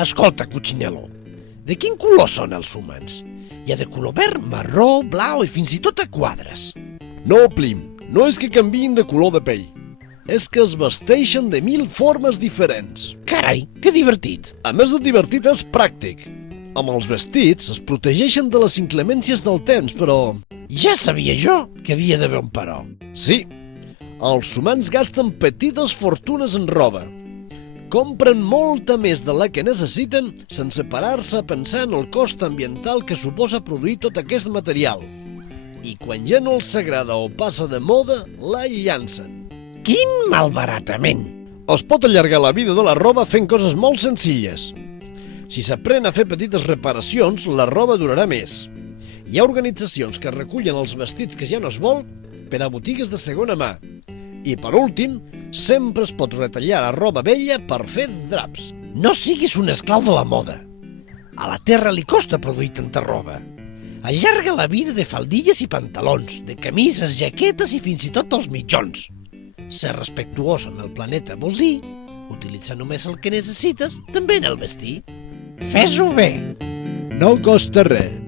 Escolta, Cochinelo, de quin color són els humans? Hi ha de color verd, marró, blau i fins i tot a quadres. No, Plim, no és que canviïn de color de pell. És que es vesteixen de 1000 formes diferents. Carai, que divertit! A més de divertit, és pràctic. Amb els vestits es protegeixen de les inclemències del temps, però... Ja sabia jo que havia d'haver un però. Sí, els humans gasten petites fortunes en roba. Compren molta més de la que necessiten sense parar-se a pensar en el cost ambiental que suposa produir tot aquest material. I quan ja no els agrada o passa de moda, la llancen. Quin malbaratament! Es pot allargar la vida de la roba fent coses molt senzilles. Si s'aprèn a fer petites reparacions, la roba durarà més. Hi ha organitzacions que recullen els vestits que ja no es vol per a botigues de segona mà. I, per últim, sempre es pot retallar la roba vella per fer draps. No siguis un esclau de la moda. A la terra li costa produir tanta roba. Allarga la vida de faldilles i pantalons, de camises, jaquetes i fins i tot dels mitjons. Ser respectuós amb el planeta vol dir utilitzar només el que necessites també en el vestir. Fes-ho bé! No costa res.